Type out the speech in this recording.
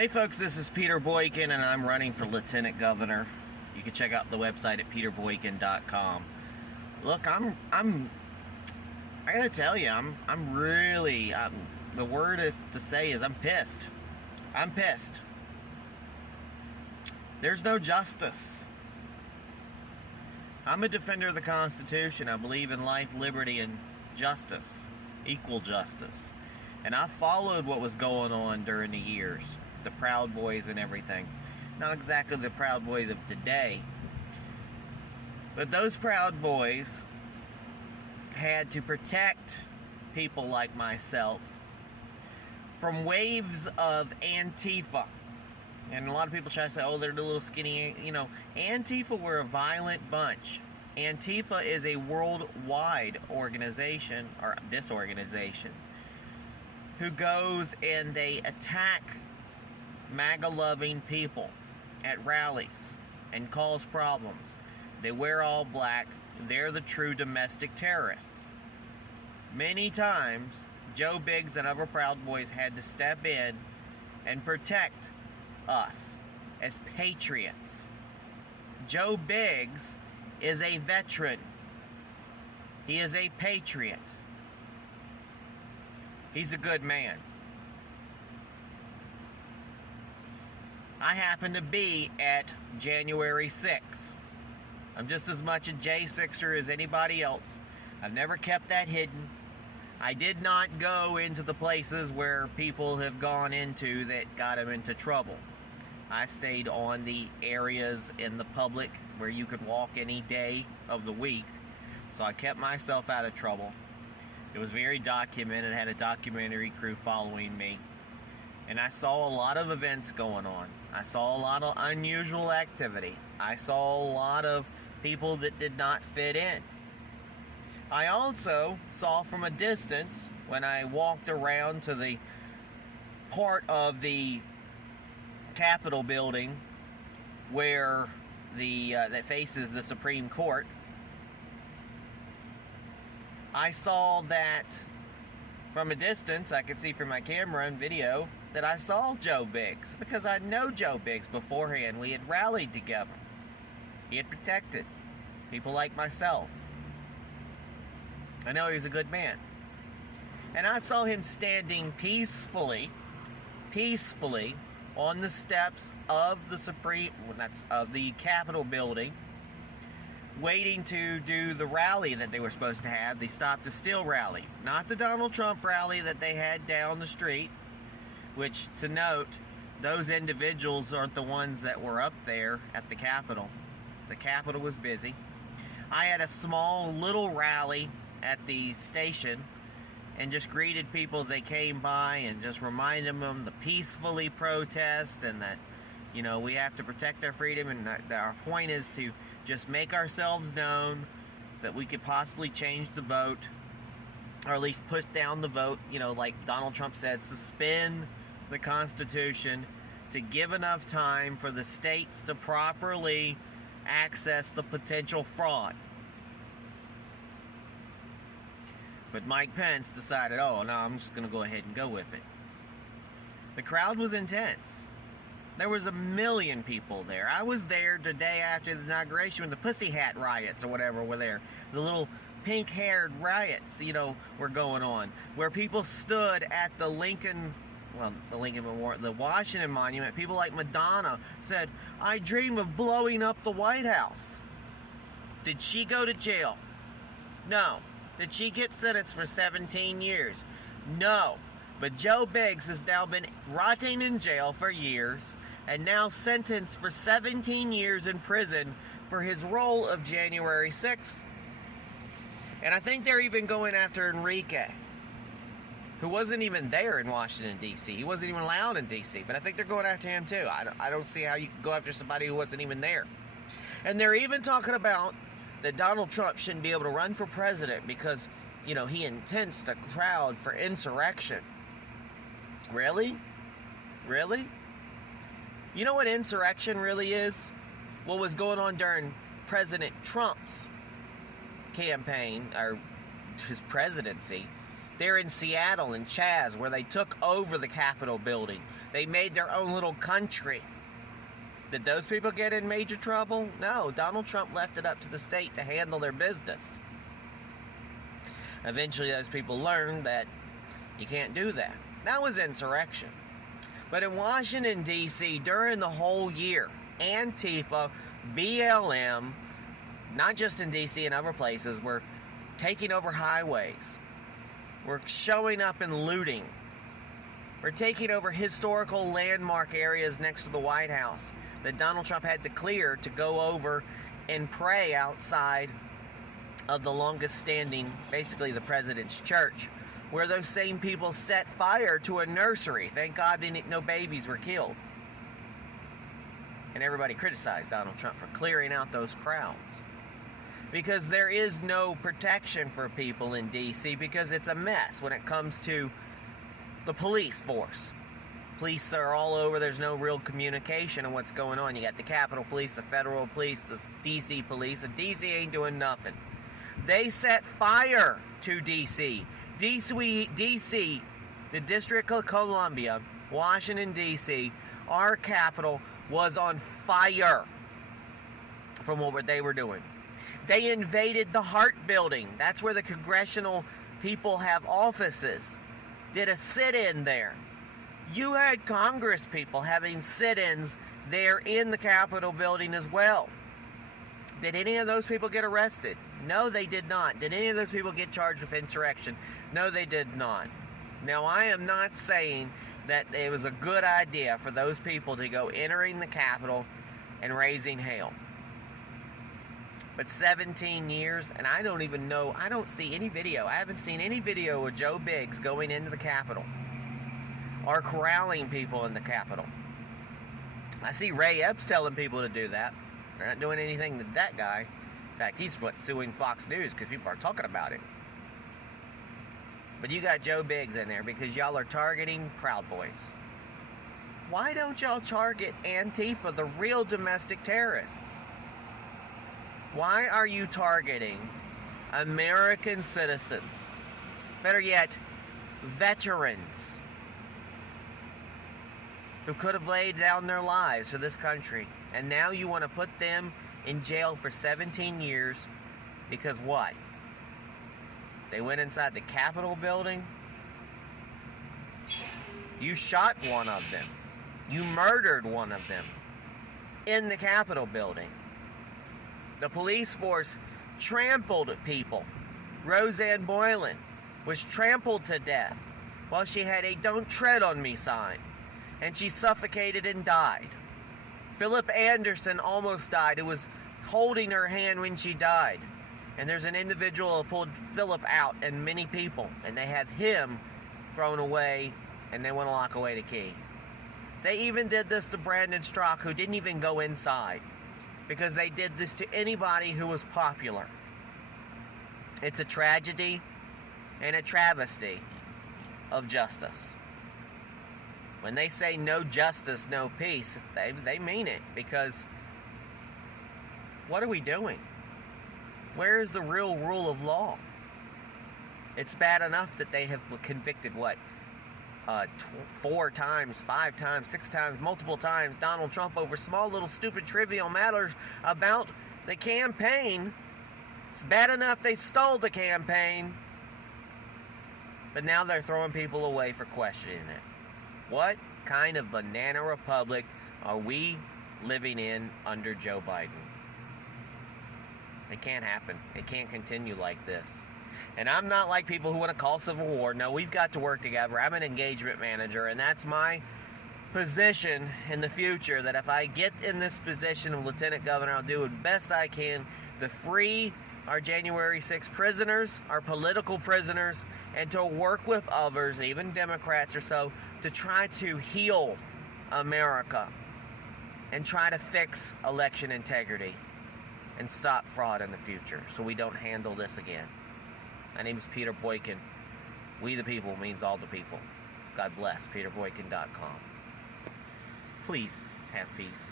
Hey folks, this is Peter Boykin and I'm running for Lieutenant Governor. You can check out the website at peterboykin.com. Look, I gotta tell you, I'm really, the word to say is I'm pissed. I'm pissed. There's no justice. I'm a defender of the Constitution. I believe in life, liberty, and justice. Equal justice. And I followed what was going on during the years. The Proud Boys and everything. Not exactly the Proud Boys of today. But those Proud Boys had to protect people like myself from waves of Antifa. And a lot of people try to say, oh, they're the little skinny, Antifa were a violent bunch. Antifa is a worldwide organization, or disorganization, who goes and they attack MAGA-loving people at rallies and cause problems. They wear all black. They're the true domestic terrorists. Many times, Joe Biggs and other Proud Boys had to step in and protect us as patriots. Joe Biggs is a veteran. He is a patriot. He's a good man. I happen to be at January 6th. I'm just as much a J6er as anybody else. I've never kept that hidden. I did not go into the places where people have gone into that got them into trouble. I stayed on the areas in the public where you could walk any day of the week. So I kept myself out of trouble. It was very documented. I had a documentary crew following me. And I saw a lot of events going on. I saw a lot of unusual activity. I saw a lot of people that did not fit in. I also saw from a distance, when I walked around to the part of the Capitol building where that faces the Supreme Court, I saw that from a distance. I could see from my camera and video that I saw Joe Biggs, because I know Joe Biggs beforehand. We had rallied together. He had protected people like myself. I know he was a good man. And I saw him standing peacefully on the steps of the Capitol building, waiting to do the rally that they were supposed to have, the Stop the Steal rally. Not the Donald Trump rally that they had down the street, which, to note, those individuals aren't the ones that were up there at the Capitol. The Capitol was busy. I had a small little rally at the station and just greeted people as they came by and just reminded them to peacefully protest, and that, we have to protect our freedom, and our point is to just make ourselves known, that we could possibly change the vote, or at least push down the vote, like Donald Trump said, suspend the Constitution to give enough time for the states to properly access the potential fraud. But Mike Pence decided, oh, no, I'm just going to go ahead and go with it. The crowd was intense. There was 1 million people there. I was there the day after the inauguration when the Pussy Hat riots or whatever were there. The little pink-haired riots, were going on. Where people stood at the Lincoln Memorial, the Washington Monument. People like Madonna said, I dream of blowing up the White House. Did she go to jail? No. Did she get sentenced for 17 years? No. But Joe Biggs has now been rotting in jail for years and now sentenced for 17 years in prison for his role of January 6th. And I think they're even going after Enrique, who wasn't even there in Washington, D.C. He wasn't even allowed in D.C., but I think they're going after him too. I don't see how you could go after somebody who wasn't even there. And they're even talking about that Donald Trump shouldn't be able to run for president because, he intends the crowd for insurrection. Really? Really? You know what insurrection really is? What was going on during President Trump's campaign, or his presidency, They're in Seattle and Chaz, where they took over the Capitol building. They made their own little country. Did those people get in major trouble? No, Donald Trump left it up to the state to handle their business. Eventually, those people learned that you can't do that. That was insurrection. But in Washington, D.C., during the whole year, Antifa, BLM, not just in D.C. and other places, were taking over highways. We're showing up and looting. We're taking over historical landmark areas next to the White House that Donald Trump had to clear to go over and pray outside of the longest standing, basically the president's church, where those same people set fire to a nursery. Thank God no babies were killed. And everybody criticized Donald Trump for clearing out those crowds. Because there is no protection for people in D.C. because it's a mess when it comes to the police force. Police are all over. There's no real communication on what's going on. You got the Capitol Police, the Federal Police, the D.C. Police, and D.C. ain't doing nothing. They set fire to D.C. D.C., the District of Columbia, Washington, D.C., our capital was on fire from what they were doing. They invaded the Hart Building. That's where the congressional people have offices. Did a sit-in there. You had Congress people having sit-ins there in the Capitol building as well. Did any of those people get arrested? No, they did not. Did any of those people get charged with insurrection? No, they did not. Now, I am not saying that it was a good idea for those people to go entering the Capitol and raising hell. But 17 years, and I don't even know, I don't see any video. I haven't seen any video of Joe Biggs going into the Capitol or corralling people in the Capitol. I see Ray Epps telling people to do that. They're not doing anything to that guy. In fact, he's suing Fox News because people are talking about it. But you got Joe Biggs in there because y'all are targeting Proud Boys. Why don't y'all target Antifa, the real domestic terrorists? Why are you targeting American citizens? Better yet, veterans who could have laid down their lives for this country. And now you want to put them in jail for 17 years because what? They went inside the Capitol building? You shot one of them. You murdered one of them in the Capitol building. The police force trampled people. Roseanne Boylan was trampled to death while she had a "Don't Tread on Me" sign, and she suffocated and died. Philip Anderson almost died. It was holding her hand when she died. And there's an individual who pulled Philip out and many people, and they have him thrown away, and they want to lock away the key. They even did this to Brandon Strzok, who didn't even go inside, because they did this to anybody who was popular. It's a tragedy and a travesty of justice. When they say no justice, no peace, they mean it, because what are we doing? Where is the real rule of law? It's bad enough that they have convicted, 4 times, 5 times, 6 times, multiple times, Donald Trump over small little stupid trivial matters about the campaign. It's bad enough they stole the campaign, but now they're throwing people away for questioning it. What kind of banana republic are we living in under Joe Biden? It can't happen. It can't continue like this. And I'm not like people who want to call civil war. No, we've got to work together. I'm an engagement manager, and that's my position in the future, that if I get in this position of lieutenant governor, I'll do the best I can to free our January 6th prisoners, our political prisoners, and to work with others, even Democrats or so, to try to heal America and try to fix election integrity and stop fraud in the future so we don't handle this again. My name is Peter Boykin. We the people means all the people. God bless. PeterBoykin.com. Please have peace.